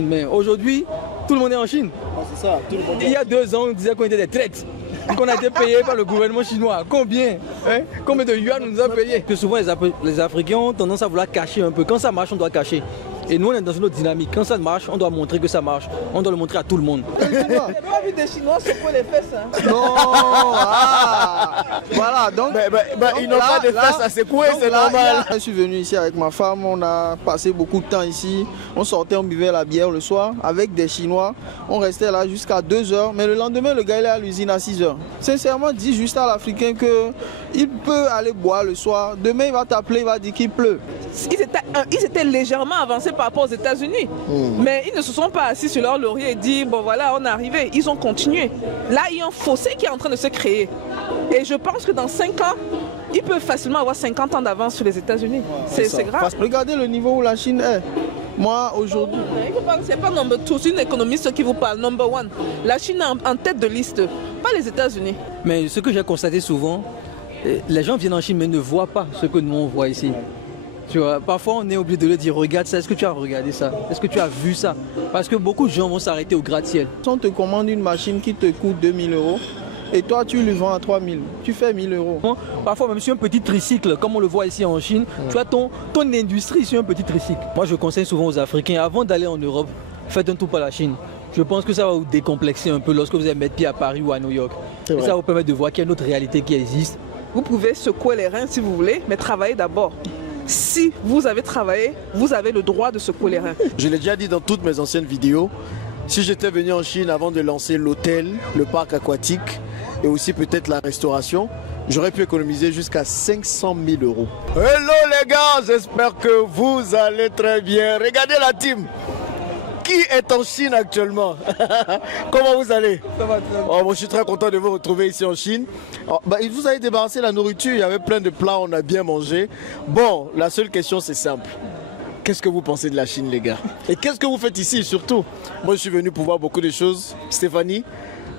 Mais aujourd'hui, tout le monde est en Chine. Ah, c'est ça, tout le monde. Il y a 2 ans, on disait qu'on était des traites. Qu'on a été payés par le gouvernement chinois. Combien Combien de yuan on nous a payés? Que souvent les Africains ont tendance à vouloir cacher un peu. Quand ça marche, on doit cacher. Et nous, on est dans une autre dynamique. Quand ça marche, on doit montrer que ça marche. On doit le montrer à tout le monde. J'ai pas vu des Chinois secouer les fesses. Hein. Non, voilà, donc. Ils n'ont pas de fesses à secouer, c'est normal. Je suis venu ici avec ma femme, on a passé beaucoup de temps ici. On sortait, on buvait la bière le soir avec des Chinois. On restait là jusqu'à 2h. Mais le lendemain, le gars il est à l'usine à 6h. Sincèrement, dis juste à l'Africain qu'il peut aller boire le soir. Demain, il va t'appeler, il va dire qu'il pleut. Ils étaient légèrement avancés par rapport aux États-Unis. Mais ils ne se sont pas assis sur leur laurier et dit bon voilà, on est arrivé. Ils ont continué. Là, il y a un fossé qui est en train de se créer. Et je pense que dans 5 ans, ils peuvent facilement avoir 50 ans d'avance sur les États-Unis. C'est grave. Regardez le niveau où la Chine est. Moi, aujourd'hui... Ce n'est pas number 2, c'est une économiste qui vous parle, number 1. La Chine est en tête de liste, pas les États-Unis. Mais ce que j'ai constaté souvent, les gens viennent en Chine mais ne voient pas ce que nous on voit ici. Tu vois, parfois on est obligé de leur dire regarde ça, est-ce que tu as regardé ça? Est-ce que tu as vu ça? Parce que beaucoup de gens vont s'arrêter au gratte-ciel. Si on te commande une machine qui te coûte 2000 € et toi tu lui vends à 3000, tu fais 1000 €. Parfois même sur un petit tricycle, comme on le voit ici en Chine, tu as ton industrie sur un petit tricycle. Moi je conseille souvent aux Africains, avant d'aller en Europe, faites un tour par la Chine. Je pense que ça va vous décomplexer un peu lorsque vous allez mettre pied à Paris ou à New York. Et ça va vous permettre de voir qu'il y a une autre réalité qui existe. Vous pouvez secouer les reins si vous voulez, mais travaillez d'abord. Si vous avez travaillé, vous avez le droit de secouer les reins. Je l'ai déjà dit dans toutes mes anciennes vidéos, si j'étais venu en Chine avant de lancer l'hôtel, le parc aquatique et aussi peut-être la restauration, j'aurais pu économiser jusqu'à 500 000 €. Hello les gars, j'espère que vous allez très bien. Regardez la team. Qui est en Chine actuellement? Comment vous allez? Ça va très bien. Oh, moi, je suis très content de vous retrouver ici en Chine. Oh, il vous avez débarrassé la nourriture, il y avait plein de plats, on a bien mangé. Bon, la seule question c'est simple. Qu'est-ce que vous pensez de la Chine les gars? Et qu'est-ce que vous faites ici surtout? Moi je suis venu pour voir beaucoup de choses. Stéphanie,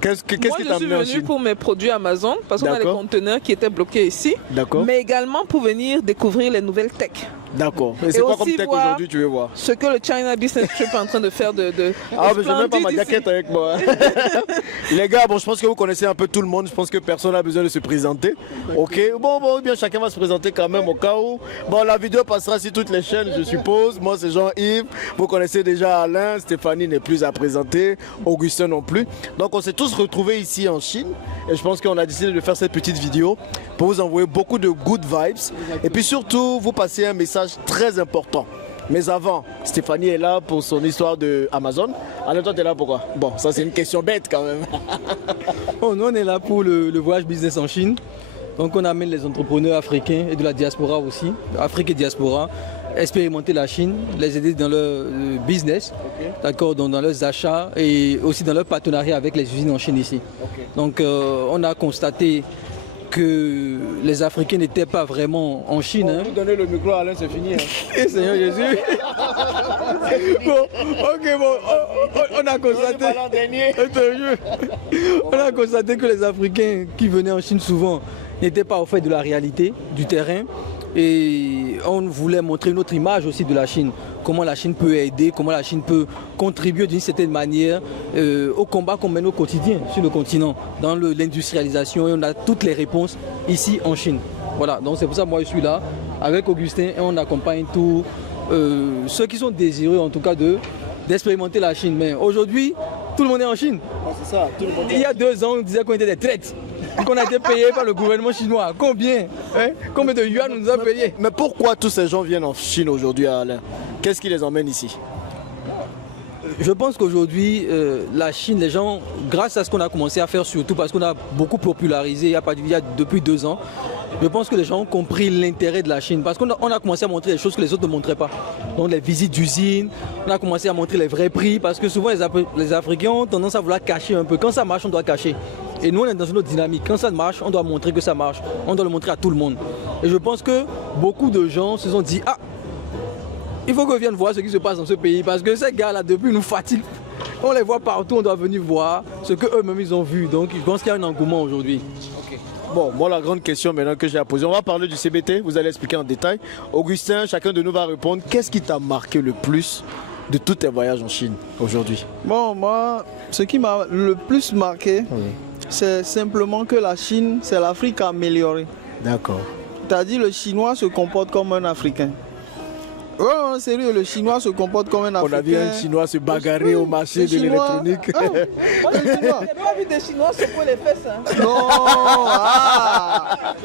qu'est-ce qui t'a amené en Chine? Moi je suis venu pour mes produits Amazon parce qu'on a des conteneurs qui étaient bloqués ici. D'accord. Mais également pour venir découvrir les nouvelles tech. D'accord. Et c'est quoi comme tech aujourd'hui tu veux voir? Ce que le China Business Trip est en train de faire Ah mais j'ai même pas ma jaquette avec moi. Les gars, bon je pense que vous connaissez un peu tout le monde. Je pense que personne n'a besoin de se présenter. Ok. Bon, bien chacun va se présenter quand même au cas où. Bon la vidéo passera sur toutes les chaînes je suppose. Moi c'est Jean-Yves. Vous connaissez déjà Alain. Stéphanie n'est plus à présenter. Augustin non plus. Donc on s'est tous retrouvés ici en Chine. Et je pense qu'on a décidé de faire cette petite vidéo pour vous envoyer beaucoup de good vibes. Et puis surtout vous passer un message très important. Mais avant, Stéphanie est là pour son histoire de Amazon. Alors toi, tu es là pourquoi? Bon, ça c'est une question bête quand même. Bon, nous on est là pour le voyage business en Chine. Donc on amène les entrepreneurs africains et de la diaspora aussi, Afrique et diaspora, expérimenter la Chine, les aider dans leur business, d'accord, dans leurs achats et aussi dans leur partenariat avec les usines en Chine ici. Donc on a constaté que les Africains n'étaient pas vraiment en Chine. Bon, vous donnez le micro à Alain, c'est fini. Et Seigneur Jésus. Bon, on a constaté. On a constaté que les Africains qui venaient en Chine souvent n'étaient pas au fait de la réalité, du terrain. Et on voulait montrer une autre image aussi de la Chine. Comment la Chine peut aider, comment la Chine peut contribuer d'une certaine manière au combat qu'on mène au quotidien sur le continent, dans l'industrialisation. Et on a toutes les réponses ici en Chine. Voilà, donc c'est pour ça que moi je suis là avec Augustin et on accompagne tous ceux qui sont désireux en tout cas d'expérimenter la Chine. Mais aujourd'hui, tout le monde est en Chine. Ah, c'est ça, tout le monde. Il y a 2 ans, on disait qu'on était des traites. Qu'on a été payés par le gouvernement chinois. Combien Combien de yuan on nous a payés? Mais pourquoi tous ces gens viennent en Chine aujourd'hui, Alain? Qu'est-ce qui les emmène ici? Je pense qu'aujourd'hui, la Chine, les gens, grâce à ce qu'on a commencé à faire, surtout parce qu'on a beaucoup popularisé il y a depuis 2 ans, je pense que les gens ont compris l'intérêt de la Chine. Parce qu'on a commencé à montrer des choses que les autres ne montraient pas. Donc les visites d'usines, on a commencé à montrer les vrais prix. Parce que souvent les Africains ont tendance à vouloir cacher un peu. Quand ça marche, on doit cacher. Et nous, on est dans une autre dynamique. Quand ça marche, on doit montrer que ça marche. On doit le montrer à tout le monde. Et je pense que beaucoup de gens se sont dit, ah, il faut qu'on vienne voir ce qui se passe dans ce pays. Parce que ces gars-là, depuis, nous fatiguent. On les voit partout, on doit venir voir ce qu'eux-mêmes ils ont vu. Donc je pense qu'il y a un engouement aujourd'hui. Bon, moi la grande question maintenant que j'ai à poser, on va parler du CBT, vous allez expliquer en détail. Augustin, chacun de nous va répondre. Qu'est-ce qui t'a marqué le plus de tous tes voyages en Chine aujourd'hui? Bon, moi, ce qui m'a le plus marqué, c'est simplement que la Chine, c'est l'Afrique améliorée. D'accord. C'est-à-dire le Chinois se comporte comme un Africain. Ouais, sérieux, le Chinois se comporte comme un Africain. On a vu un Chinois se bagarrer au marché de l'électronique. Moi, je n'ai pas vu des Chinois secouer les fesses. Hein. Non,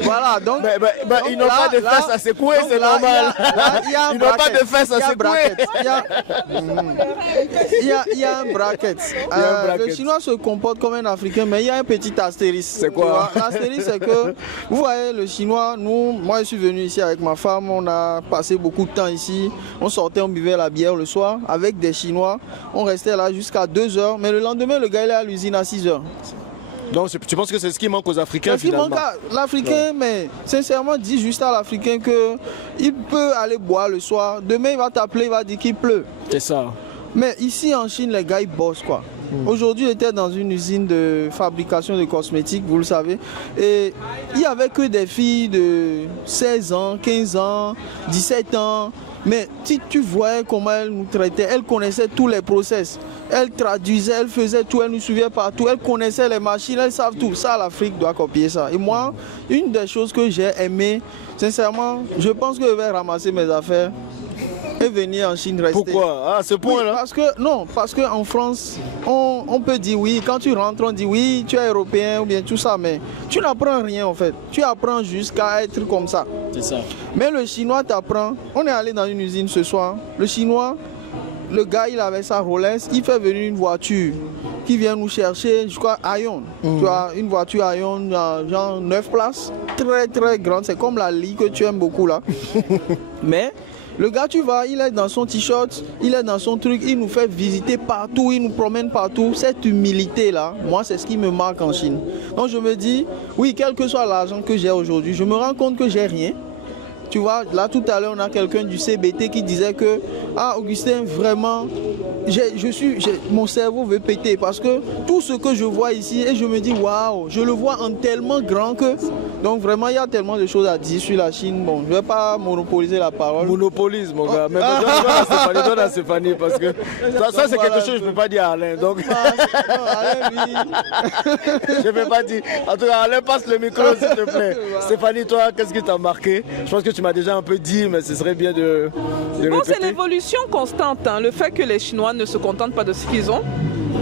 voilà, donc... donc ils n'ont pas de fesses à secouer, c'est normal. Ils n'ont pas de fesses à secouer. Il y a un bracket. Le Chinois se comporte comme un Africain, mais il y a un petit astérisque. C'est quoi? L'astérisque, c'est que, vous voyez, le Chinois, moi je suis venu ici avec ma femme, on a passé beaucoup de temps ici. On sortait, on buvait la bière le soir avec des Chinois. On restait là jusqu'à 2h. Mais le lendemain, le gars il est à l'usine à 6h. Donc tu penses que c'est ce qui manque aux Africains finalement? Manque à l'Africain, mais sincèrement, dis juste à l'Africain qu'il peut aller boire le soir. Demain, il va t'appeler, il va dire qu'il pleut. C'est ça. Mais ici en Chine, les gars, ils bossent quoi. Aujourd'hui, j'étais dans une usine de fabrication de cosmétiques, vous le savez. Et il n'y avait que des filles de 16 ans, 15 ans, 17 ans. Mais si tu voyais comment elles nous traitaient, elles connaissaient tous les process. Elles traduisaient, elles faisaient tout, elles nous suivaient partout. Elles connaissaient les machines, elles savent tout. Ça, l'Afrique doit copier ça. Et moi, une des choses que j'ai aimé, sincèrement, je pense que je vais ramasser mes affaires et venir en Chine rester. Pourquoi? À ce point-là? Parce qu'en France, on peut dire oui, quand tu rentres, on dit oui, tu es européen ou bien tout ça, mais tu n'apprends rien en fait. Tu apprends jusqu'à être comme ça. C'est ça. Mais le Chinois t'apprend. On est allé dans une usine ce soir. Le Chinois, le gars, il avait sa Rolex, il fait venir une voiture qui vient nous chercher, je crois, Aion. Tu vois, une voiture Aion, genre 9 places, très très grande. C'est comme la Lee que tu aimes beaucoup là. Mais le gars, tu vois, il est dans son t-shirt, il est dans son truc, il nous fait visiter partout, il nous promène partout. Cette humilité-là, moi, c'est ce qui me marque en Chine. Donc je me dis, oui, quel que soit l'argent que j'ai aujourd'hui, je me rends compte que j'ai rien. Tu vois, là tout à l'heure, on a quelqu'un du CBT qui disait que, ah Augustin, vraiment, mon cerveau veut péter parce que tout ce que je vois ici, et je me dis, waouh, je le vois en tellement grand que... Donc vraiment, il y a tellement de choses à dire sur la Chine. Bon, je ne vais pas monopoliser la parole. Monopolise, mon gars. Mais donne à Stéphanie, parce que ça c'est quelque chose que je ne peux pas dire à Alain. Donc... Alain, lui... je ne peux pas dire. En tout cas, Alain, passe le micro, s'il te plaît. Stéphanie, toi, qu'est-ce qui t'a marqué? Je pense que tu m'as déjà un peu dit, mais ce serait bien de bon, c'est l'évolution constante. Hein. Le fait que les Chinois ne se contentent pas de ce qu'ils ont.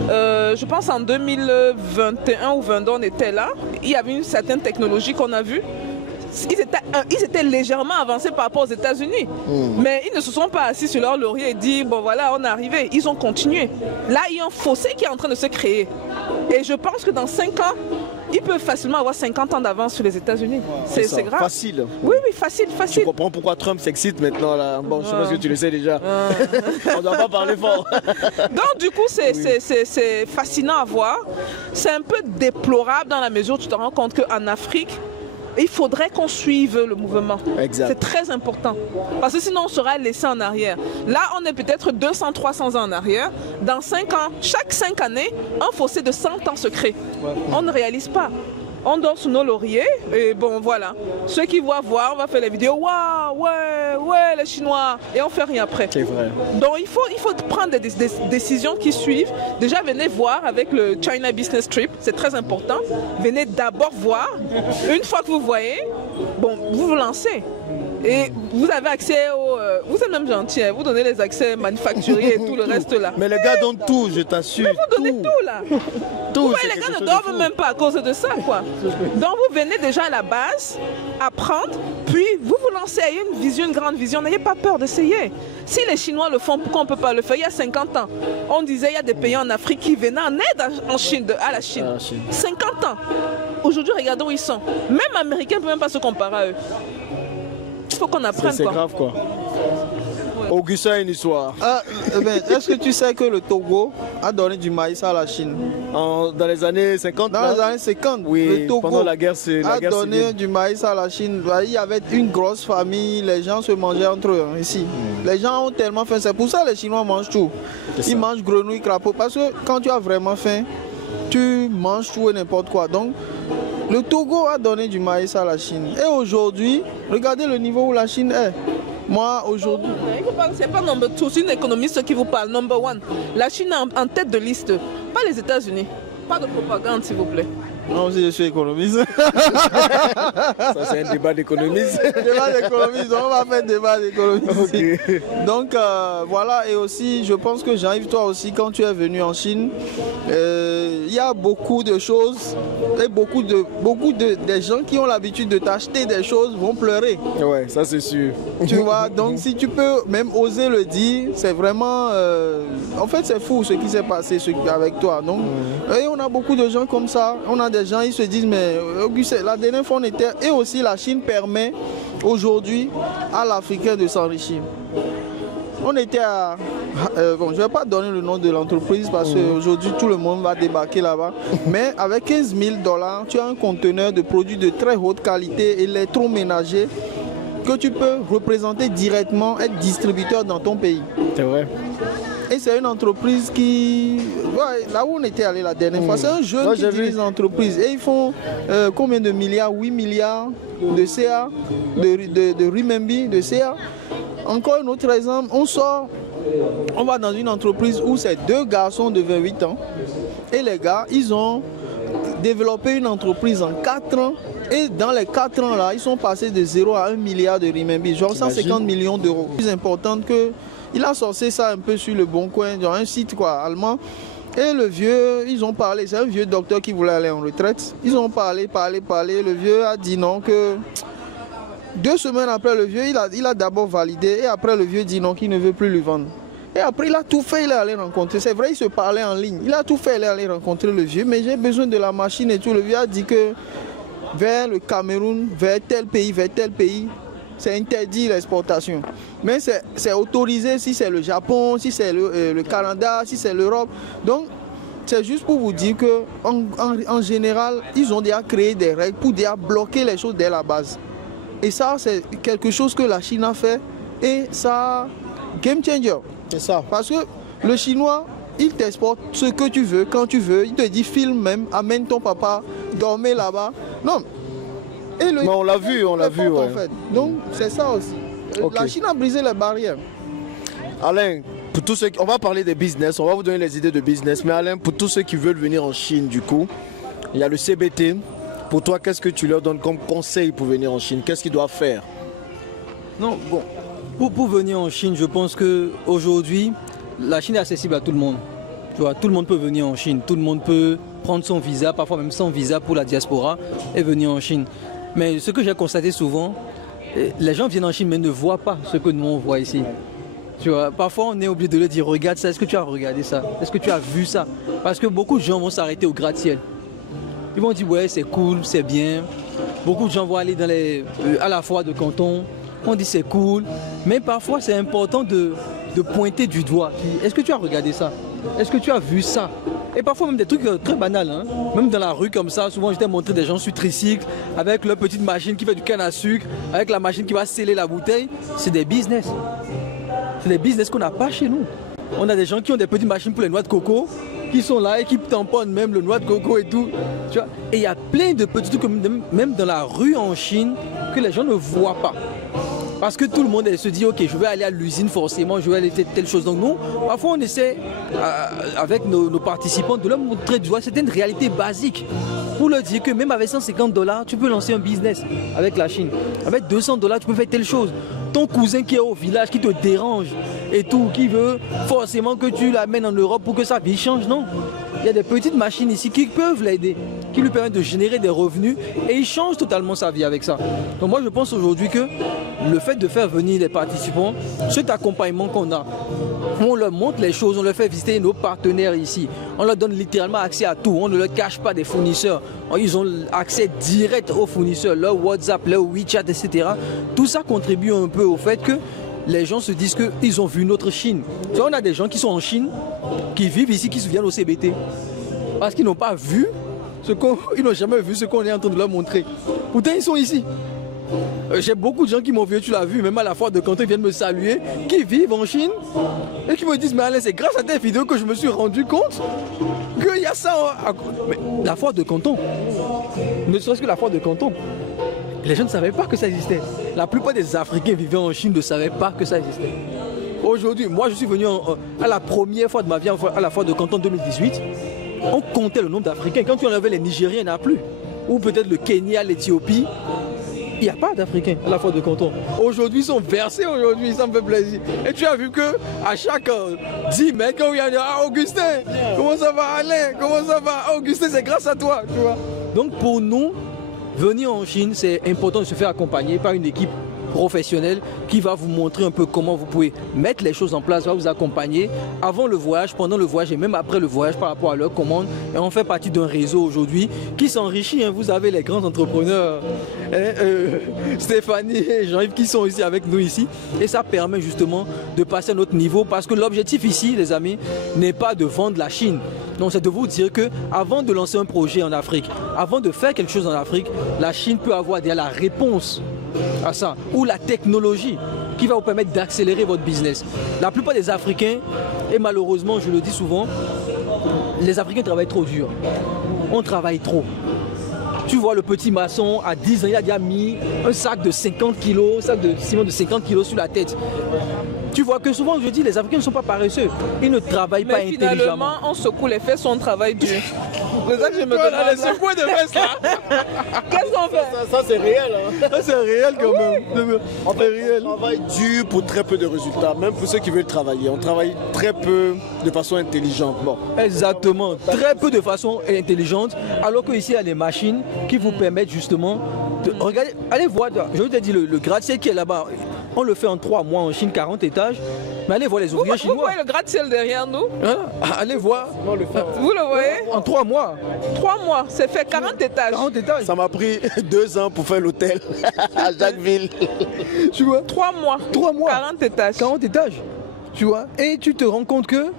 Je pense en 2021 ou 2022, on était là. Il y avait une certaine technologie qu'on a vue. Ils étaient légèrement avancés par rapport aux États-Unis. Mais ils ne se sont pas assis sur leur laurier et dit, bon voilà, on est arrivé. Ils ont continué. Là, il y a un fossé qui est en train de se créer. Et je pense que dans 5 ans, ils peuvent facilement avoir 50 ans d'avance sur les États-Unis. C'est grave. Facile. Oui, facile. Tu comprends pourquoi Trump s'excite maintenant là. Bon, je pense que tu le sais déjà. On ne doit pas parler fort. Donc du coup, c'est fascinant à voir. C'est un peu déplorable dans la mesure où tu te rends compte qu'en Afrique, il faudrait qu'on suive le mouvement. Exact. C'est très important. Parce que sinon, on sera laissé en arrière. Là, on est peut-être 200, 300 ans en arrière. Dans 5 ans, chaque 5 années, un fossé de 100 ans se crée. On ne réalise pas. On dort sous nos lauriers et bon voilà. Ceux qui voient voir, on va faire les vidéos. Waouh, ouais, les Chinois. Et on fait rien après. C'est vrai. Donc il faut prendre des décisions qui suivent. Déjà, venez voir avec le China Business Trip. C'est très important. Venez d'abord voir. Une fois que vous voyez, bon, vous vous lancez. Et vous avez accès au... vous êtes même gentil, hein, vous donnez les accès manufacturiers et tout le reste là. Mais les gars donnent tout, je t'assure. Mais vous donnez tout là. Tout. Ouais, les gars ne dorment même pas à cause de ça, quoi. Donc vous venez déjà à la base, apprendre, puis vous vous lancez à une grande vision. N'ayez pas peur d'essayer. Si les Chinois le font, pourquoi on ne peut pas le faire? Il y a 50 ans, on disait il y a des pays en Afrique qui venaient en aide en Chine, à la Chine. 50 ans. Aujourd'hui, regardez où ils sont. Même Américains ne peuvent même pas se comparer à eux. Il faut qu'on apprenne. C'est grave quoi. Augustin, une histoire. Est-ce que tu sais que le Togo a donné du maïs à la Chine? Dans les années 50? Dans les années 50, oui, le Togo pendant la guerre donné civile. Du maïs à la Chine. Il y avait une grosse famille, les gens se mangeaient entre eux ici. Les gens ont tellement faim, c'est pour ça que les Chinois mangent tout. Ils mangent grenouilles, crapauds, parce que quand tu as vraiment faim, tu manges tout et n'importe quoi. Donc, le Togo a donné du maïs à la Chine. Et aujourd'hui, regardez le niveau où la Chine est. Moi, aujourd'hui... C'est pas number 2, c'est une économiste qui vous parle, number 1. La Chine est en tête de liste, pas les États-Unis. Pas de propagande, s'il vous plaît. Non, si je suis économiste. Ça, c'est un débat d'économiste. Débat d'économiste, on va faire débat d'économiste. Okay. Donc voilà, et aussi, je pense que Jean-Yves, toi aussi, quand tu es venu en Chine, il y a beaucoup de choses et beaucoup de gens qui ont l'habitude de t'acheter des choses vont pleurer. Ouais, ça c'est sûr. Tu vois, donc si tu peux même oser le dire, c'est vraiment... en fait, c'est fou ce qui s'est passé avec toi. Donc, et on a beaucoup de gens comme ça. On a des gens, ils se disent, mais Auguste, la dernière fois on était... Et aussi, la Chine permet aujourd'hui à l'Africain de s'enrichir. On était à... bon, je ne vais pas donner le nom de l'entreprise parce qu'aujourd'hui, tout le monde va débarquer là-bas. Mais avec 15 000 $, tu as un conteneur de produits de très haute qualité, électroménager, que tu peux représenter directement, être distributeur dans ton pays. C'est vrai. Et c'est une entreprise qui... Ouais, là où on était allé la dernière fois, c'est un jeune qui dirige l'entreprise. Et ils font combien de milliards? 8 milliards de CA, de renminbi, de CA. Encore un autre exemple, on va dans une entreprise où c'est 2 garçons de 28 ans. Et les gars, ils ont développé une entreprise en 4 ans. Et dans les 4 ans là, ils sont passés de 0 à 1 milliard de renminbi, genre 150 millions d'euros. Plus important que... Il a sorti ça un peu sur le Bon Coin, dans un site allemand. Et le vieux, ils ont parlé, c'est un vieux docteur qui voulait aller en retraite. Ils ont parlé. Le vieux a dit non, que 2 semaines après le vieux, il a d'abord validé. Et après le vieux dit non, qu'il ne veut plus lui vendre. Et après il a tout fait, il est allé rencontrer. C'est vrai, il se parlait en ligne. Il a tout fait, il est allé rencontrer le vieux. Mais j'ai besoin de la machine et tout. Le vieux a dit que vers le Cameroun, vers tel pays, c'est interdit l'exportation. Mais c'est autorisé si c'est le Japon, si c'est le Canada, si c'est l'Europe. Donc, c'est juste pour vous dire qu'en général, ils ont déjà créé des règles pour déjà bloquer les choses dès la base. Et ça, c'est quelque chose que la Chine a fait. Et ça, game changer. C'est ça. Parce que le Chinois, il t'exporte ce que tu veux, quand tu veux. Il te dit filme même, amène ton papa, dormez là-bas. Non. Et mais on l'a vu, ouais. En fait. Donc c'est ça aussi. Okay. La Chine a brisé les barrières. Alain, pour tous ceux on va parler des business, on va vous donner les idées de business. Mais Alain, pour tous ceux qui veulent venir en Chine, du coup, il y a le CBT. Pour toi, qu'est-ce que tu leur donnes comme conseil pour venir en Chine? Qu'est-ce qu'ils doivent faire? Non, bon, pour venir en Chine, je pense qu'aujourd'hui, la Chine est accessible à tout le monde. Tu vois, tout le monde peut venir en Chine, tout le monde peut prendre son visa, parfois même sans visa pour la diaspora, et venir en Chine. Mais ce que j'ai constaté souvent, les gens viennent en Chine mais ne voient pas ce que nous on voit ici. Tu vois, parfois on est obligé de leur dire regarde ça, est-ce que tu as regardé ça? Est-ce que tu as vu ça? Parce que beaucoup de gens vont s'arrêter au gratte-ciel. Ils vont dire ouais c'est cool, c'est bien. Beaucoup de gens vont aller à la foire de Canton, on dit c'est cool. Mais parfois c'est important de pointer du doigt. Est-ce que tu as regardé ça? Est-ce que tu as vu ça? Et parfois même des trucs très banals, hein. Même dans la rue comme ça, souvent je t'ai montré des gens sur tricycle avec leur petite machine qui fait du canne à sucre, avec la machine qui va sceller la bouteille. C'est des business. C'est des business qu'on n'a pas chez nous. On a des gens qui ont des petites machines pour les noix de coco, qui sont là et qui tamponnent même le noix de coco et tout. Tu vois? Et il y a plein de petits trucs, même dans la rue en Chine, que les gens ne voient pas. Parce que tout le monde se dit, ok, je vais aller à l'usine forcément, je vais aller faire telle chose. Donc nous, parfois on essaie, avec nos participants, de leur montrer du doigt, c'est une réalité basique. Pour leur dire que même avec 150 $, tu peux lancer un business avec la Chine. Avec 200 $, tu peux faire telle chose. Ton cousin qui est au village, qui te dérange et tout, qui veut forcément que tu l'amènes en Europe pour que sa vie change, non. Il y a des petites machines ici qui peuvent l'aider, qui lui permettent de générer des revenus et il change totalement sa vie avec ça. Donc moi je pense aujourd'hui que le fait de faire venir les participants, cet accompagnement qu'on a, on leur montre les choses, on leur fait visiter nos partenaires ici, on leur donne littéralement accès à tout, on ne leur cache pas des fournisseurs, ils ont accès direct aux fournisseurs, leur WhatsApp, leur WeChat, etc. Tout ça contribue un peu au fait que les gens se disent qu'ils ont vu notre Chine. Tu vois, on a des gens qui sont en Chine, qui vivent ici, qui se viennent au CBT. Parce qu'ils n'ont pas vu, ils n'ont jamais vu ce qu'on est en train de leur montrer. Pourtant, ils sont ici. J'ai beaucoup de gens qui m'ont vu, tu l'as vu, même à la foire de Canton, ils viennent me saluer, qui vivent en Chine et qui me disent, mais Alain, c'est grâce à tes vidéos que je me suis rendu compte qu'il y a ça. Mais la foire de Canton, ne serait-ce que la foire de Canton, Les gens ne savaient pas que ça existait. La plupart des Africains vivant en Chine ne savaient pas que ça existait. Aujourd'hui, moi je suis venu à la première fois de ma vie, à la fois de Canton 2018. On comptait le nombre d'Africains. Quand tu enlevais les Nigériens, il n'y en a plus. Ou peut-être le Kenya, l'Éthiopie. Il n'y a pas d'Africains à la fois de Canton. Aujourd'hui, ils sont versés aujourd'hui, ça me fait plaisir. Et tu as vu que à chaque 10 mètres, quand il y a ah, Augustin, comment ça va Alain, comment ça va Augustin, c'est grâce à toi, tu vois. Donc pour nous, venir en Chine, c'est important de se faire accompagner par une équipe professionnelle qui va vous montrer un peu comment vous pouvez mettre les choses en place, va vous accompagner avant le voyage, pendant le voyage et même après le voyage par rapport à leurs commandes. Et on fait partie d'un réseau aujourd'hui qui s'enrichit. Vous avez les grands entrepreneurs, Stéphanie et Jean-Yves qui sont ici avec nous ici. Et ça permet justement de passer à notre niveau parce que l'objectif ici, les amis, n'est pas de vendre la Chine. Donc c'est de vous dire que avant de lancer un projet en Afrique, avant de faire quelque chose en Afrique, la Chine peut avoir déjà la réponse à ça, ou la technologie qui va vous permettre d'accélérer votre business. La plupart des Africains, et malheureusement je le dis souvent, les Africains travaillent trop dur. On travaille trop. Tu vois le petit maçon à 10 ans, il a déjà mis un sac de 50 kg, un sac de ciment de 50 kg sur la tête. Tu vois que souvent je dis les Africains ne sont pas paresseux, ils ne travaillent pas intelligemment. Finalement, on secoue les fesses, on travaille dur. C'est ça que je me demande. Les secoués de fesses là. Qu'est-ce qu'on fait? Ça c'est réel. Hein. Ça c'est réel quand même. En fait, on travaille dur pour très peu de résultats, même pour ceux qui veulent travailler. On travaille très peu de façon intelligente. Bon. Exactement, très peu de façon intelligente, alors qu'ici il y a des machines qui vous permettent justement de regarder, allez voir, je vous ai dit le gratte-ciel qui est là-bas, on le fait en 3 mois en Chine, 40 étages, mais allez voir les ouvriers chinois. Vous voyez le gratte-ciel derrière nous? Allez voir. Vous le voyez? En 3 mois. 3 mois, c'est fait 40 étages. 40 étages. Ça m'a pris 2 ans pour faire l'hôtel à Jacquesville. Tu vois? 3 mois. 3 mois. 40 étages. 40 étages. Tu vois? Et tu te rends compte que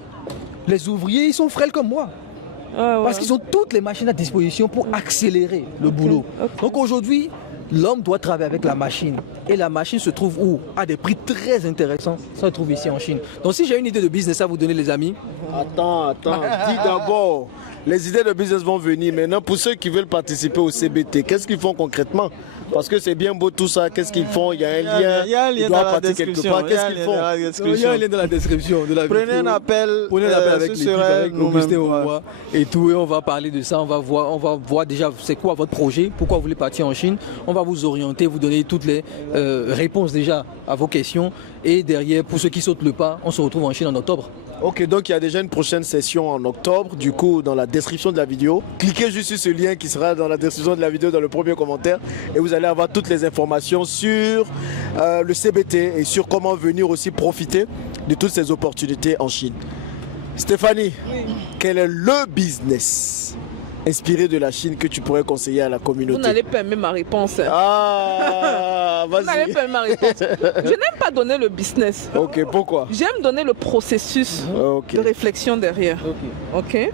les ouvriers, ils sont frêles comme moi. Parce qu'ils ont toutes les machines à disposition pour accélérer le boulot. Donc aujourd'hui, l'homme doit travailler avec la machine. Et la machine se trouve où? À des prix très intéressants. Ça se trouve ici en Chine. Donc si j'ai une idée de business à vous donner les amis. Attends. Dis d'abord. Les idées de business vont venir. Maintenant, pour ceux qui veulent participer au CBT, qu'est-ce qu'ils font concrètement? Parce que c'est bien beau tout ça. Qu'est-ce qu'ils font? Il y a un lien. Il y a un lien dans la description. Qu'est-ce qu'ils font? Il y a un lien dans la description de la vidéo. Prenez un appel. Prenez un appel avec l'équipe, avec Augustin Ouroua et tout. Et on va parler de ça. On va voir déjà c'est quoi votre projet, pourquoi vous voulez partir en Chine. On va vous orienter, vous donner toutes les réponses déjà à vos questions. Et derrière, pour ceux qui sautent le pas, on se retrouve en Chine en octobre. Ok, donc il y a déjà une prochaine session en octobre, du coup dans la description de la vidéo. Cliquez juste sur ce lien qui sera dans la description de la vidéo, dans le premier commentaire, et vous allez avoir toutes les informations sur le CBT et sur comment venir aussi profiter de toutes ces opportunités en Chine. Stéphanie, quel est le business inspiré de la Chine que tu pourrais conseiller à la communauté? Vous n'allez pas aimer ma réponse. Ah, vas-y. Vous n'allez pas aimer ma réponse. Je n'aime pas donner le business. Ok, pourquoi? J'aime donner le processus de réflexion derrière. Ok.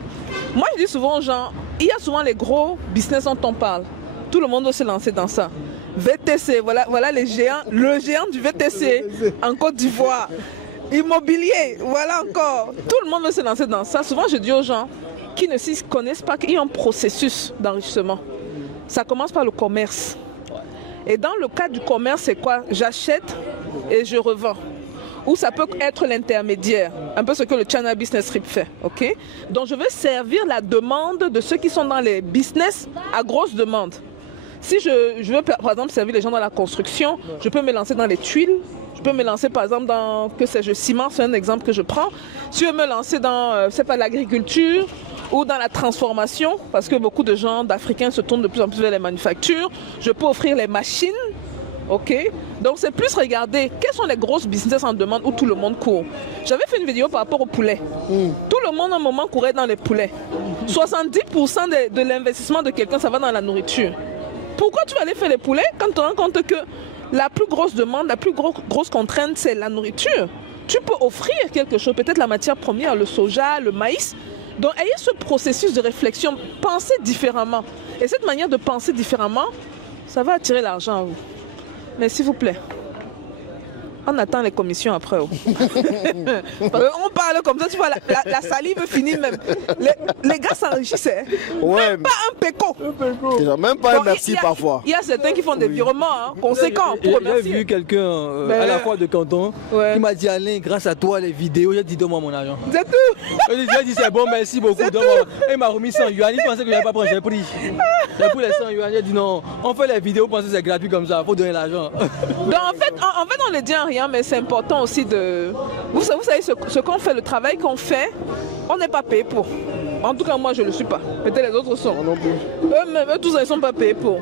Moi, je dis souvent aux gens, il y a souvent les gros business dont on parle. Tout le monde doit se lancer dans ça. VTC, voilà les géants, le géant du VTC en Côte d'Ivoire. Immobilier, voilà encore. Tout le monde veut se lancer dans ça. Souvent, je dis aux gens qui ne s'y connaissent pas qu'il y a un processus d'enrichissement. Ça commence par le commerce. Et dans le cas du commerce, c'est quoi? J'achète et je revends. Ou ça peut être l'intermédiaire, un peu ce que le China Business Trip fait. Okay? Donc je veux servir la demande de ceux qui sont dans les business à grosse demande. Si je veux par exemple servir les gens dans la construction, je peux me lancer dans les tuiles. Je peux me lancer par exemple dans, que sais-je, ciment, c'est un exemple que je prends. Si je veux me lancer dans, c'est pas l'agriculture ou dans la transformation, parce que beaucoup de gens d'Africains se tournent de plus en plus vers les manufactures, je peux offrir les machines, ok? Donc c'est plus regarder quelles sont les grosses business en demande où tout le monde court. J'avais fait une vidéo par rapport aux poulets. Tout le monde à un moment courait dans les poulets. 70% de l'investissement de quelqu'un, ça va dans la nourriture. Pourquoi tu vas aller faire les poulets quand tu te rends compte que la plus grosse demande, la plus grosse contrainte, c'est la nourriture? Tu peux offrir quelque chose, peut-être la matière première, le soja, le maïs. Donc, ayez ce processus de réflexion, pensez différemment. Et cette manière de penser différemment, ça va attirer l'argent à vous. Mais s'il vous plaît, On attend les commissions après. Oh. On parle comme ça, tu vois, la salive finit même. Les gars s'enrichissaient. Ouais, Même pas un péco. déjà, même pas un merci parfois. Il y a certains qui font des virements conséquents pour J'ai remercier. vu quelqu'un à la fois de canton qui m'a dit Alain, grâce à toi, les vidéos, j'ai dit donne-moi mon argent. C'est tout. J'ai dit c'est bon, merci beaucoup. Et il m'a remis 100 yuan. Il pensait que je n'allais pas prendre, j'ai pris. J'ai pris les 100 yuan. J'ai dit non, on fait les vidéos, pensez que c'est gratuit comme ça, il faut donner l'argent. Donc en fait, on ne dit rien, mais c'est important aussi de... Vous savez ce qu'on fait, le travail qu'on fait, on n'est pas payé pour. En tout cas, moi, je ne le suis pas. Peut-être les autres sont. Eux tous, ils ne sont pas payés pour.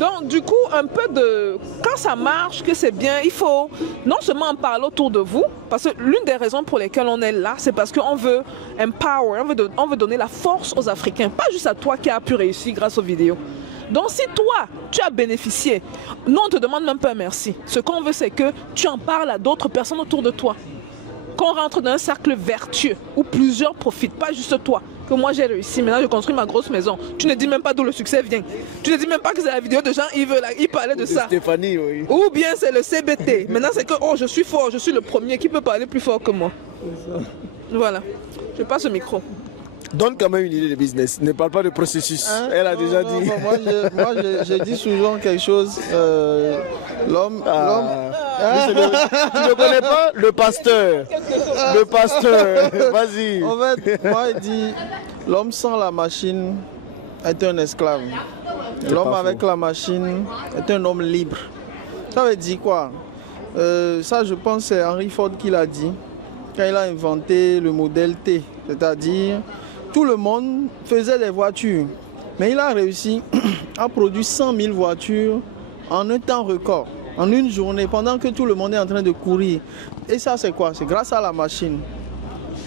Donc, du coup, un peu de... Quand ça marche, que c'est bien, il faut non seulement en parler autour de vous, parce que l'une des raisons pour lesquelles on est là, c'est parce qu'on veut empower, on veut donner la force aux Africains. Pas juste à toi qui as pu réussir grâce aux vidéos. Donc si toi, tu as bénéficié, nous on ne te demande même pas un merci. Ce qu'on veut, c'est que tu en parles à d'autres personnes autour de toi. Qu'on rentre dans un cercle vertueux où plusieurs profitent, pas juste toi. Que moi j'ai réussi, maintenant je construis ma grosse maison. Tu ne dis même pas d'où le succès vient. Tu ne dis même pas que c'est la vidéo de Jean-Yves, il parlait de ça. Stéphanie, oui. Ou bien c'est le CBT. Maintenant c'est que, oh je suis fort, je suis le premier, qui peut parler plus fort que moi. Voilà, je passe le micro. Donne quand même une idée de business. Ne parle pas de processus. Elle a déjà dit. Moi, je dis souvent quelque chose. L'homme. Tu ne connais pas le pasteur. Le pasteur. Vas-y. En fait, moi, il dit l'homme sans la machine est un esclave. L'homme avec la machine est un homme libre. Ça veut dire quoi? Ça, je pense, c'est Henry Ford qui l'a dit quand il a inventé le modèle T. C'est-à-dire, tout le monde faisait des voitures, mais il a réussi à produire 100 000 voitures en un temps record, en une journée, pendant que tout le monde est en train de courir. Et ça, c'est quoi? C'est grâce à la machine.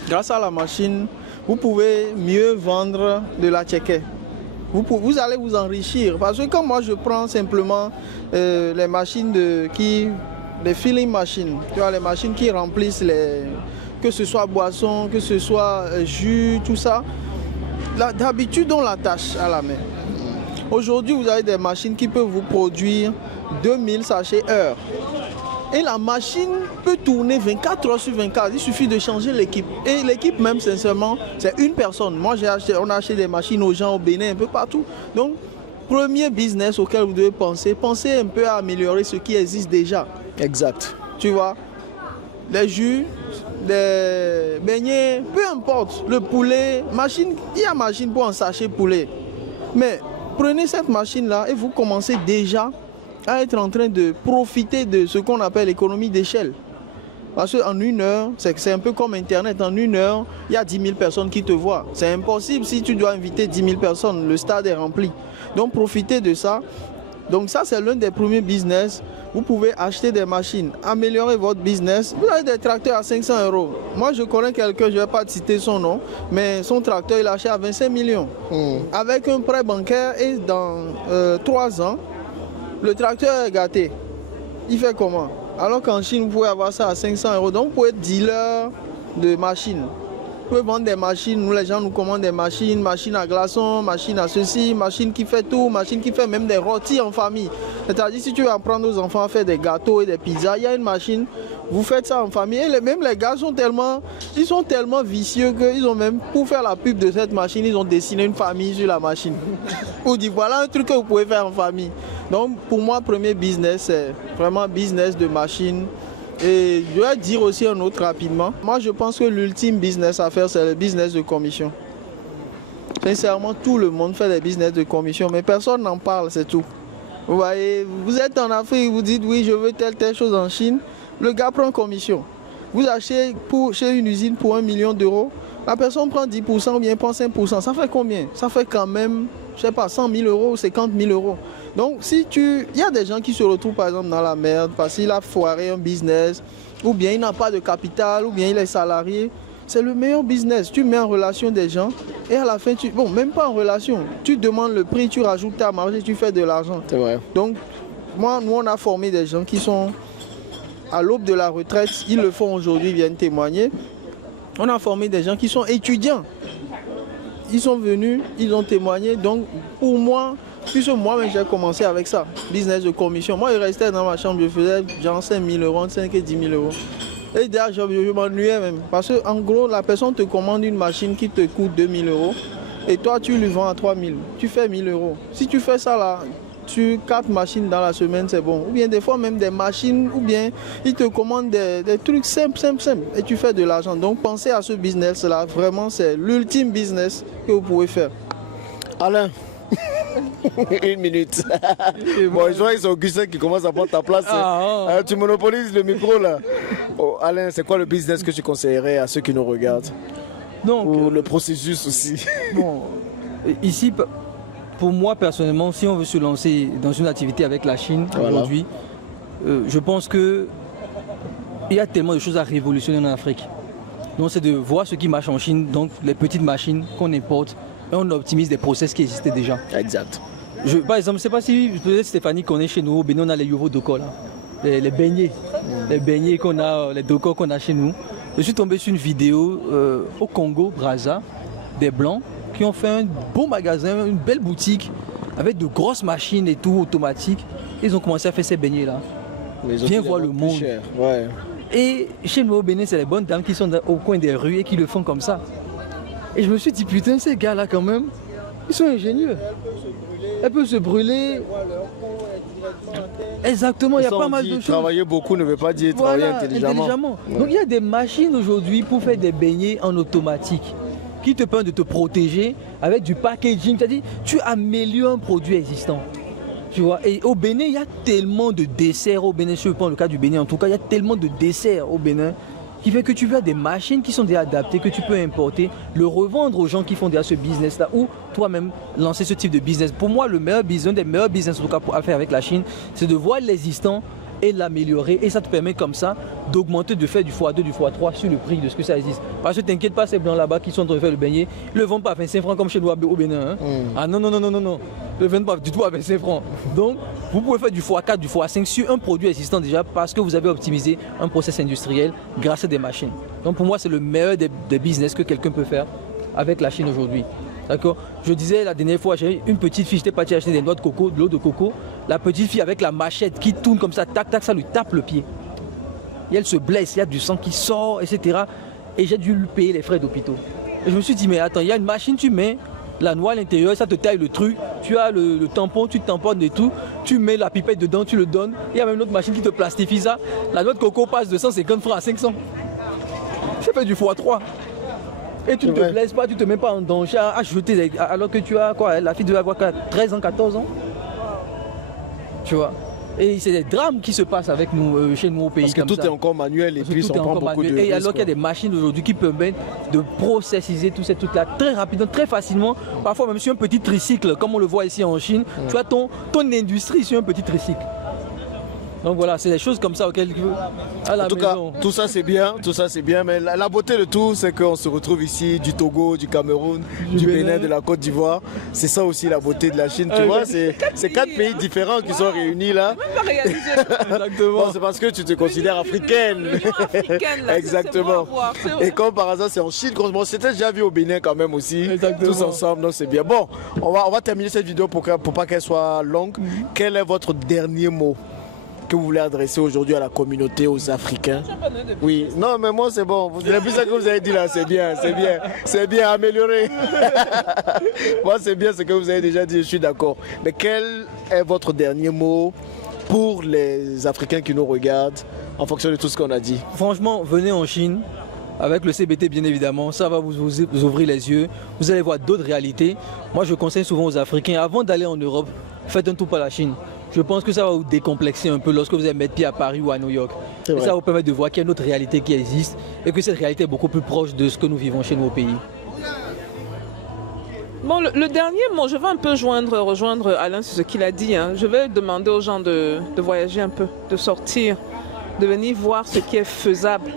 Grâce à la machine, vous pouvez mieux vendre de la tchéké. Vous allez vous enrichir. Parce que quand moi, je prends simplement les machines les filling machines, tu vois, les machines qui remplissent que ce soit boisson, que ce soit jus, tout ça. D'habitude, on l'attache à la main. Aujourd'hui, vous avez des machines qui peuvent vous produire 2000 sachets heure. Et la machine peut tourner 24 heures sur 24. Il suffit de changer l'équipe. Et l'équipe même, sincèrement, c'est une personne. Moi, on a acheté des machines aux gens au Bénin, un peu partout. Donc, premier business auquel vous devez penser, pensez un peu à améliorer ce qui existe déjà. Exact. Tu vois, les jus, des beignets, peu importe, le poulet, machine, il y a machine pour un sachet poulet. Mais prenez cette machine-là et vous commencez déjà à être en train de profiter de ce qu'on appelle l'économie d'échelle. Parce qu'en une heure, c'est un peu comme Internet, en une heure, il y a 10 000 personnes qui te voient. C'est impossible si tu dois inviter 10 000 personnes, le stade est rempli. Donc profitez de ça. Donc ça, c'est l'un des premiers business. Vous pouvez acheter des machines, améliorer votre business. Vous avez des tracteurs à 500 €. Moi, je connais quelqu'un, je ne vais pas citer son nom, mais son tracteur, il a acheté à 25 millions. Avec un prêt bancaire et dans 3 ans, le tracteur est gâté. Il fait comment? Alors qu'en Chine, vous pouvez avoir ça à 500 €. Donc, vous pouvez être dealer de machines. Vous pouvez vendre des machines. Nous, les gens nous commandent des machines, machines à glaçons, machines à ceci, machine qui fait tout, machine qui fait même des rôtis en famille. C'est-à-dire, si tu veux apprendre aux enfants à faire des gâteaux et des pizzas, il y a une machine, vous faites ça en famille. Et même les gars sont tellement vicieux qu'ils ont même, pour faire la pub de cette machine, ils ont dessiné une famille sur la machine. Pour dire, voilà un truc que vous pouvez faire en famille. Donc, pour moi, premier business, c'est vraiment business de machine. Et je vais dire aussi un autre rapidement. Moi, je pense que l'ultime business à faire, c'est le business de commission. Sincèrement, tout le monde fait des business de commission, mais personne n'en parle, c'est tout. Vous voyez, vous êtes en Afrique, vous dites oui, je veux telle chose en Chine. Le gars prend commission. Vous achetez chez une usine pour 1 million d'euros. La personne prend 10% ou bien prend 5%. Ça fait combien? Ça fait quand même, je sais pas, 100 000 € ou 50 000 €. Donc, il y a des gens qui se retrouvent par exemple dans la merde parce qu'il a foiré un business, ou bien il n'a pas de capital, ou bien il est salarié. C'est le meilleur business. Tu mets en relation des gens et à la fin, même pas en relation, tu demandes le prix, tu rajoutes ta marge et tu fais de l'argent. C'est vrai. Donc, nous, on a formé des gens qui sont à l'aube de la retraite. Ils le font aujourd'hui, ils viennent témoigner. On a formé des gens qui sont étudiants. Ils sont venus, ils ont témoigné. Donc, pour moi, Puisque moi-même, j'ai commencé avec ça, business de commission. Moi, je restais dans ma chambre, je faisais genre 5 000 euros, 5 et 10 000 euros. Et derrière, je m'ennuyais même. Parce qu'en gros, la personne te commande une machine qui te coûte 2 000 euros et toi, tu lui vends à 3 000. Tu fais 1 000 euros. Si tu fais ça là, tu 4 machines dans la semaine, c'est bon. Ou bien des fois même des machines, ou bien ils te commandent des trucs simples. Et tu fais de l'argent. Donc pensez à ce business-là. Vraiment, c'est l'ultime business que vous pouvez faire. Alain, 1 minute. Bon, je vois que c'est Augustin qui commence à prendre ta place. Tu monopolises le micro là. Oh, Alain, c'est quoi le business que tu conseillerais à ceux qui nous regardent? Donc, ou le processus aussi? Bon, ici, pour moi personnellement, si on veut se lancer dans une activité avec la Chine aujourd'hui, je pense qu'il y a tellement de choses à révolutionner en Afrique. Donc c'est de voir ce qui marche en Chine, donc les petites machines qu'on importe, et on optimise des process qui existaient déjà. Exact. Par exemple, je ne sais pas si peut-être Stéphanie connaît chez nous, au Bénin, on a les yovo doko là, les beignets, les beignets qu'on a, les doko qu'on a chez nous. Je suis tombé sur une vidéo au Congo, Brazza, des Blancs qui ont fait un beau magasin, une belle boutique avec de grosses machines et tout automatiques. Ils ont commencé à faire ces beignets là. Viens voir le monde. Ouais. Et chez nous au Bénin, c'est les bonnes dames qui sont au coin des rues et qui le font comme ça. Et je me suis dit, putain, ces gars là quand même, ils sont ingénieux. Elles peuvent se brûler. Exactement, il y a pas mal de choses. Travailler beaucoup ne veut pas dire travailler intelligemment. Ouais. Donc il y a des machines aujourd'hui pour faire des beignets en automatique qui te permettent de te protéger avec du packaging. C'est-à-dire, tu améliores un produit existant. Tu vois, et au Bénin, il y a tellement de desserts au Bénin, si je prends le cas du Bénin en tout cas, il y a tellement de desserts au Bénin qui fait que tu as des machines qui sont déjà adaptées, que tu peux importer, le revendre aux gens qui font déjà ce business-là ou toi-même lancer ce type de business. Pour moi, le meilleur business, des meilleurs business en tout cas à faire avec la Chine, c'est de voir l'existant et l'améliorer. Et ça te permet comme ça d'augmenter, de faire du x2, du x3 sur le prix de ce que ça existe. Parce que t'inquiète pas, ces blancs là-bas qui sont en train de faire le beignet, ils ne le vendent pas à 25 francs comme chez nous au Bénin. Hein. Ah non. Ils ne le vendent pas du tout à 25 francs. Donc, vous pouvez faire du x4, du x5 sur un produit existant déjà parce que vous avez optimisé un process industriel grâce à des machines. Donc, pour moi, c'est le meilleur des business que quelqu'un peut faire avec la Chine aujourd'hui. D'accord. Je disais la dernière fois, j'ai une petite fille, j'étais parti acheter des noix de coco, de l'eau de coco. La petite fille avec la machette qui tourne comme ça, tac, tac, ça lui tape le pied. Et elle se blesse, il y a du sang qui sort, etc. Et j'ai dû lui payer les frais d'hôpital. Et je me suis dit, mais attends, il y a une machine, tu mets la noix à l'intérieur, ça te taille le truc, tu as le tampon, tu tamponnes et tout, tu mets la pipette dedans, tu le donnes. Il y a même une autre machine qui te plastifie ça. La noix de coco passe de 150 francs à 500. J'ai fait du x3. Et tu ne te blesses pas, tu ne te mets pas en danger à jeter, alors que tu as quoi, la fille devait avoir 13 ans, 14 ans. Tu vois. Et c'est des drames qui se passent avec nous, chez nous au pays. Parce que comme tout ça. est encore manuel et puis on prend beaucoup de risques. Et alors qu'il y a des machines aujourd'hui qui permettent de processiser tous ces trucs-là très rapidement, très facilement. Parfois même sur un petit tricycle, comme on le voit ici en Chine, tu as ton industrie sur un petit tricycle. Donc voilà, c'est des choses comme ça auxquelles à la en tout maison. cas, tout ça c'est bien, mais la beauté de tout, c'est qu'on se retrouve ici du Togo, du Cameroun, du Bénin, de la Côte d'Ivoire. C'est ça aussi la beauté de la Chine, tu vois, c'est 4 pays différents qui sont réunis là. Même pas réalisé. Exactement. Bon, c'est parce que tu te considères africaine. Là, exactement. Et comme par hasard, c'est en Chine, on s'était déjà vu au Bénin quand même aussi, tous ensemble, donc c'est bien. Bon, on va terminer cette vidéo pour pas qu'elle soit longue. Quel est votre dernier mot que vous voulez adresser aujourd'hui à la communauté, aux Africains? Oui, non mais moi c'est bon, c'est plus ça que vous avez dit là, c'est bien amélioré. Moi c'est bien ce que vous avez déjà dit, je suis d'accord. Mais quel est votre dernier mot pour les Africains qui nous regardent en fonction de tout ce qu'on a dit? Franchement, venez en Chine. Avec le CBT bien évidemment, ça va vous ouvrir les yeux, vous allez voir d'autres réalités. Moi je conseille souvent aux Africains, avant d'aller en Europe, faites un tour par la Chine. Je pense que ça va vous décomplexer un peu lorsque vous allez mettre pied à Paris ou à New York. Et ça va vous permettre de voir qu'il y a une autre réalité qui existe et que cette réalité est beaucoup plus proche de ce que nous vivons chez nous au pays. Bon, le dernier mot, je vais un peu rejoindre Alain sur ce qu'il a dit. Hein. Je vais demander aux gens de voyager un peu, de sortir, de venir voir ce qui est faisable,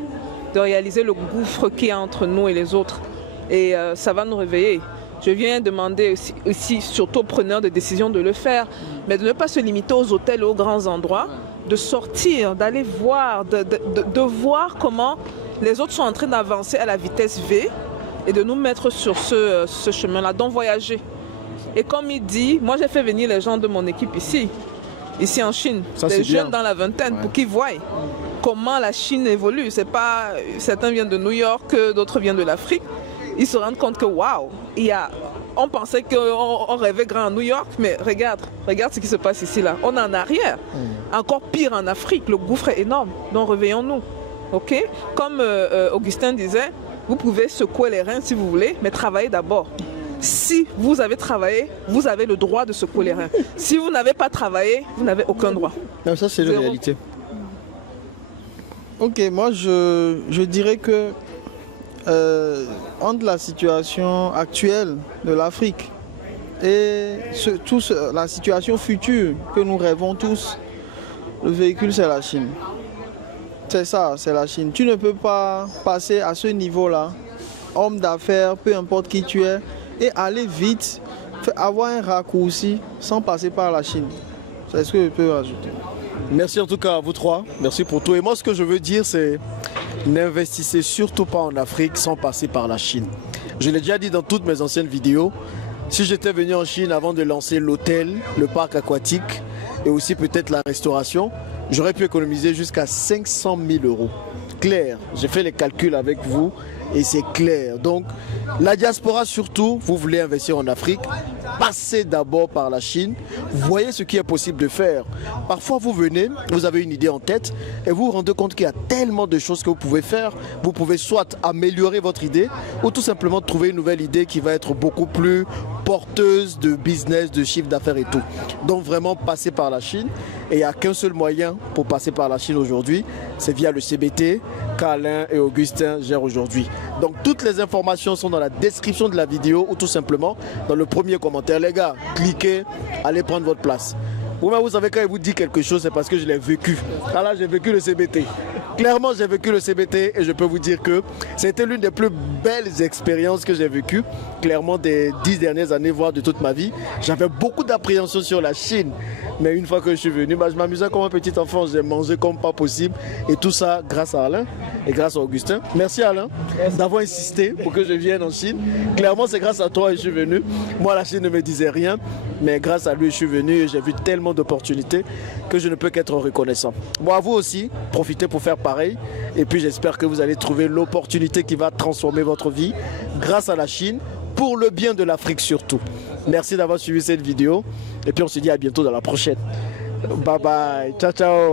de réaliser le gouffre qu'il y a entre nous et les autres. Et ça va nous réveiller. Je viens demander aussi, surtout aux preneurs de décision de le faire, mais de ne pas se limiter aux hôtels et aux grands endroits, de sortir, d'aller voir, de voir comment les autres sont en train d'avancer à la vitesse V et de nous mettre sur ce chemin-là, donc voyager. Et comme il dit, moi j'ai fait venir les gens de mon équipe ici en Chine, Ça, des c'est jeunes bien. dans la vingtaine, pour qu'ils voient comment la Chine évolue. C'est pas, certains viennent de New York, d'autres viennent de l'Afrique. Ils se rendent compte que waouh, on pensait qu'on rêvait grand à New York, mais regarde ce qui se passe ici là. On est en arrière. Encore pire en Afrique, le gouffre est énorme. Donc réveillons-nous. Ok? Comme Augustin disait, vous pouvez secouer les reins si vous voulez, mais travaillez d'abord. Si vous avez travaillé, vous avez le droit de secouer les reins. Si vous n'avez pas travaillé, vous n'avez aucun droit. Non, ça, c'est la Zéro. réalité. Ok, moi je dirais que entre la situation actuelle de l'Afrique et la situation future que nous rêvons tous, le véhicule c'est la Chine. C'est ça, c'est la Chine. Tu ne peux pas passer à ce niveau-là, homme d'affaires, peu importe qui tu es, et aller vite, avoir un raccourci sans passer par la Chine. C'est ce que je peux rajouter. Merci en tout cas à vous trois. Merci pour tout. Et moi, ce que je veux dire, c'est n'investissez surtout pas en Afrique sans passer par la Chine. Je l'ai déjà dit dans toutes mes anciennes vidéos. Si j'étais venu en Chine avant de lancer l'hôtel, le parc aquatique et aussi peut-être la restauration, j'aurais pu économiser jusqu'à 500 000 euros. Clair, j'ai fait les calculs avec vous et c'est clair. Donc, la diaspora surtout, vous voulez investir en Afrique, passez d'abord par la Chine, voyez ce qui est possible de faire. Parfois, vous venez, vous avez une idée en tête et vous vous rendez compte qu'il y a tellement de choses que vous pouvez faire. Vous pouvez soit améliorer votre idée ou tout simplement trouver une nouvelle idée qui va être beaucoup plus porteuse de business, de chiffre d'affaires et tout. Donc, vraiment, passez par la Chine. Et il n'y a qu'un seul moyen pour passer par la Chine aujourd'hui, c'est via le CBT qu'Alain et Augustin gèrent aujourd'hui. Donc toutes les informations sont dans la description de la vidéo ou tout simplement dans le premier commentaire. Les gars, cliquez, allez prendre votre place. Vous-même, vous savez, quand il vous dit quelque chose, c'est parce que je l'ai vécu. Là, j'ai vécu le CBT. Clairement, j'ai vécu le CBT et je peux vous dire que c'était l'une des plus belles expériences que j'ai vécues. Clairement, des 10 dernières années, voire de toute ma vie. J'avais beaucoup d'appréhension sur la Chine. Mais une fois que je suis venu, je m'amusais comme un petit enfant. J'ai mangé comme pas possible. Et tout ça grâce à Alain et grâce à Augustin. Merci Alain d'avoir insisté pour que je vienne en Chine. Clairement, c'est grâce à toi que je suis venu. Moi, la Chine ne me disait rien. Mais grâce à lui, je suis venu et j'ai vu tellement d'opportunités que je ne peux qu'être reconnaissant. Bon, à vous aussi, profitez pour faire pareil. Et puis, j'espère que vous allez trouver l'opportunité qui va transformer votre vie grâce à la Chine, pour le bien de l'Afrique surtout. Merci d'avoir suivi cette vidéo. Et puis, on se dit à bientôt dans la prochaine. Bye bye. Ciao, ciao.